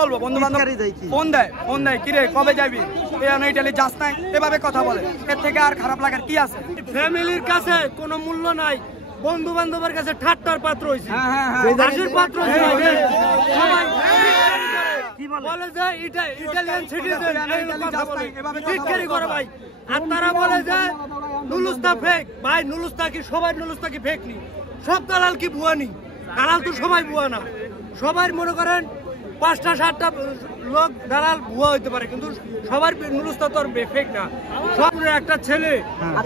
বলবো, বন্ধু বান্ধব ফোন দেয় কিরে কবে যাবি, ইটালি যাস নাই, এভাবে কথা বলে। এর থেকে আর খারাপ লাগার কি আছে? ফ্যামিলির কাছে কোনো মূল্য নাই, বন্ধু বান্ধবের কাছে ঠাট্টার পাত্র হয়েছে, হাসির পাত্র বলে যে ইটালিয়ান সিটিজেন ভিক্ষারি করে ভাই। আর তারা বলে যে নুলুস্তা ফেক। ভাই নুলুস্তা কি সবাই নুলুস্তা কি ফেক নি? সব দালাল কি ভুয়া নি? দালাল তো সবাই ভুয়া না। সবাই মনে করেন ৫টা ৭টা লোক দালাল ভুয়া হইতে পারে, কিন্তু সবার নুলুস্তা তো আর ফেক না। সব একটা ছেলে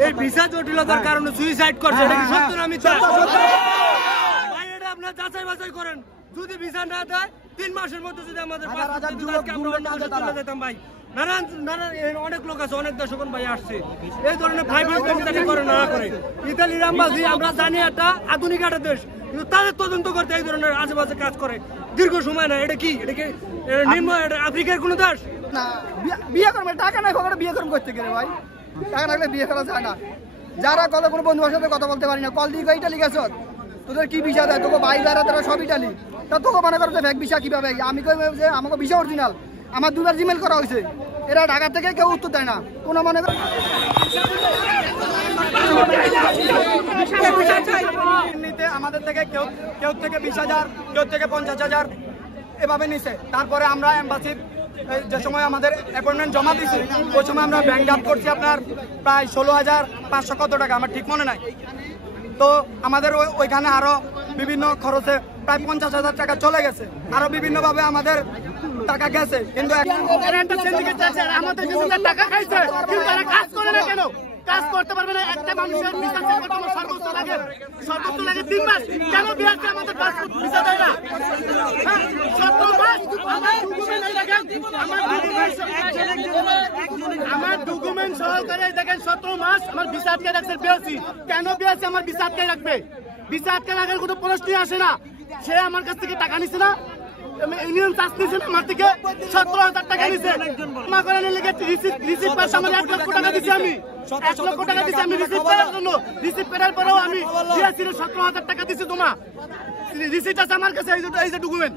এই ভিসা জটিলতার কারণে সুইসাইড করছে, এটা কি সত্য না মিথ্যা? ভাই এটা আপনারা যাচাই বাছাই করেন। যদি ভিসা না দেয় ৩ মাসের মধ্যে যদি আমাদের চলে যেতাম ভাই। অনেক লোক আছে, অনেক দর্শক ভাই আসছে এই ধরনের করে না করে। ইতালির আম্বাসি আমরা জানি একটা আধুনিক একটা দেশ, কিন্তু তাদের তদন্ত করতে এই ধরনের আশেপাশে কাজ করে দীর্ঘ সময় না। এটা কি নিম্ন আফ্রিকার কোন দেশ না? বিয়ে করবে টাকা নাই, খবরে বিয়ে করবে করতে গেলে ভাই টাকা থাকলে বিয়ে করা যায় না। যারা কথা কোনো বন্ধুর সাথে কথা বলতে পারি না, কল দিয়ে ইটালি গেছ, তোদের কি ভিসা দেয়? তোকে ভাই বেড়া তারা সব ইটালি, তা তোকে মনে করো যে ফেক ভিসা কিভাবে? আমি কই যে আমাকে ভিসা অরিজিনাল, আমার 2বার জিমেল করা হয়েছে। এরা ঢাকা থেকে কেউ উত্তর দেয় না, কোনো মনে করে আমাদের থেকে কেউ থেকে 20,000, কেউ থেকে 50,000 এভাবে নিছে। তারপরে আমরা এম্বাসির যে সময় আমাদের অ্যাপয়েন্টমেন্ট জমা দিচ্ছি, ওই সময় আমরা ব্যাংক ড্রাফট করছি আপনার প্রায় 16,500 কত টাকা, আমার ঠিক মনে নাই। তো আমাদের ওইখানে আরো বিভিন্ন খরচে প্রায় 50,000 টাকা চলে গেছে, আরো বিভিন্ন ভাবে আমাদের টাকা গেছে। কিন্তু আমাদের টাকা খাইছে, কিন্তু তারা কাজ করে না কেন? কাজ করতে পারবে না। একটা মানুষের ভিসা সর্বোচ্চ লাগে 3 মাস। কেন বিহারকে আমাদের পাসপোর্ট ভিসা দেয় না? 17 মাস আমার ডকুমেন্ট সহকারে দেখেন 17 মাস আমার ভিসা আটকে রাখছে বিএসসি। কেন বিএসসি আমার ভিসা আটকে রাখবে? ভিসা আটকে রাখার কোনো প্রশ্নই আসে না। সে আমার কাছ থেকে টাকা নিছে না, ইউনিয়ন চার্জ নিছে আমার থেকে 17,000 টাকা নিছে। জমা করে নিলে রিসিপ্ট পাস আমার 1 লক্ষ টাকা দিছি, আমি 1 লক্ষ টাকা দিছি আমি রিসিপ্ট করার জন্য। রিসিপ্ট করার পরেও আমি বিএসসি 17,000 টাকা দিছি। তোমা রিসিপ্ট আছে আমার কাছে, এই যে ডকুমেন্ট।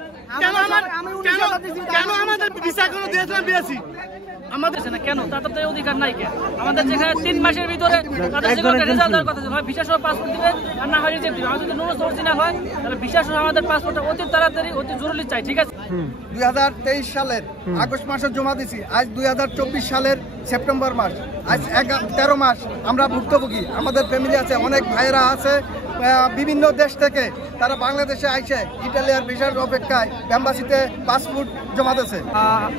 কেন আমাদের ভিসা এখনো দিয়েছে না বিএসসি? আমাদের না কেন? তাদের তো অধিকার নাই কেন? আমাদের যেখানে 3 মাসের ভিতরে তাদের যেখানে রেজাল্ট দেওয়ার কথা, হয় ভিসা সহ পাসপোর্ট দিবে আর না হয় রিজেক্ট দিবে। আমাদের যদি নুরুস অরিজিনাল হয় তাহলে ভিসা সহ আমাদের পাসপোর্টটা অতি তাড়াতাড়ি অতি জরুরি চাই, ঠিক আছে? 2023 সালের আগস্ট মাসে জমা দিছি, আজ 2024 সালের সেপ্টেম্বর মাস, আজ 13 মাস আমরা ভুক্তভোগী। আমাদের ফ্যামিলি আছে, অনেক ভাইয়েরা আছে বিভিন্ন দেশ থেকে, তারা বাংলাদেশে আইসে ইটালিয়ার ভিসার অপেক্ষায় এম্বাসিতে পাসপোর্ট জমা দিয়েছে।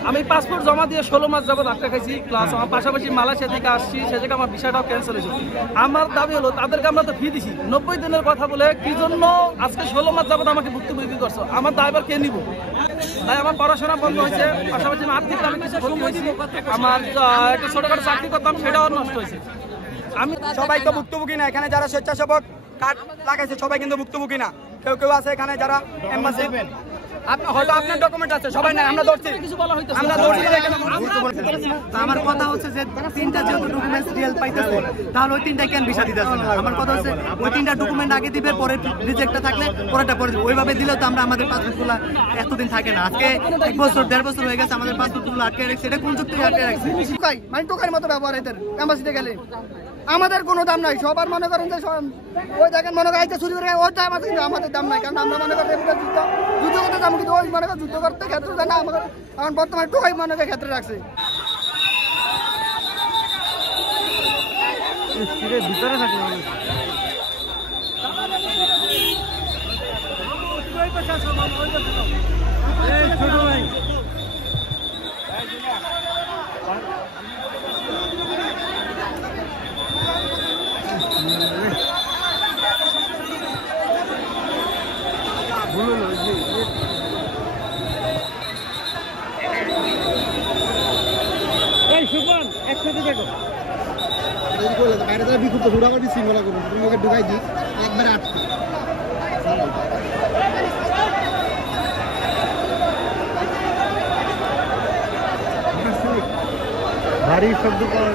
আমি পাসপোর্ট জমা দিয়ে 16 মাস যাবত আটকা খাইছি, প্লাস আমার পাশাপাশি মালয়েশিয়া থেকে আসছি, সে থেকে আমার ভিসাটাও ক্যান্সেল হয়েছে। আমার দাবি হলো তাদেরকে আমরা তো ফি দিছি 90 দিনের কথা বলে, কি জন্য আজকে 16 মাস যাবত আমাকে ভুক্তভোগী করছো? আমার দায়ভার কে নিব? তাই আমার পড়াশোনা বন্ধ হয়েছে, পাশাপাশি আর্থিক আমি কিছু ভুল হয়েছি, আমার একটা ছোটখাটো চাকরি করতাম সেটাও নষ্ট হয়েছে। আমি সবাই তো ভুক্তভোগী না, এখানে যারা স্বেচ্ছাসেবক কার্ড লাগাইছে সবাই কিন্তু ভুক্তভোগী না। কেউ আছে এখানে যারা এম্বাসি, হয়তো আপনার ডকুমেন্ট আছে, সবাই নাই। আমরা ধরছি আমার কথা হচ্ছে যে 3টা যেহেতু ডকুমেন্টস রিয়েল পাইতেছে, তাহলে ওই 3টা কেন ভিসা দিতেছে না? আমার কথা হচ্ছে ওই 3টা ডকুমেন্ট আগে দিবে, পরে রিজেক্টটা থাকলে পরেরটা পরে দিবে। ওইভাবে দিলে তো আমাদের পাসপোর্টগুলো এতদিন থাকে না। আজকে 1 বছর 1.5 বছর হয়ে গেছে আমাদের পাসপোর্টগুলো আটকে রাখছে। এটা কোন যুক্তি আটকে রাখছে? মানে টোকার মতো ব্যবহার এদের এম্বাসিতে গেলে। আমাদের কোনো দাম নাই। সবার মনে করেন যে ওই দেখেন মনে করেন চুরি করে ওইটা আমাদের দাম নাই, কারণ আমরা মনে করি যুদ্ধ করতে দাম, কিন্তু ওই মনে করেন যুদ্ধ করতে ক্ষেত্রে দেয় না। আমাদের এখন বর্তমানে টোকাই মনে করে ক্ষেত্রে রাখছে। ভিতরে থাকে ছোট ভাই একসাথে দেখো বাইরে তারা বিক্ষুব্ধ হুড়ামাটি শৃঙ্খলা করুন, তুমি ওকে ঢুকাই দিই একবারে আটকে ভারী শব্দ পাওয়া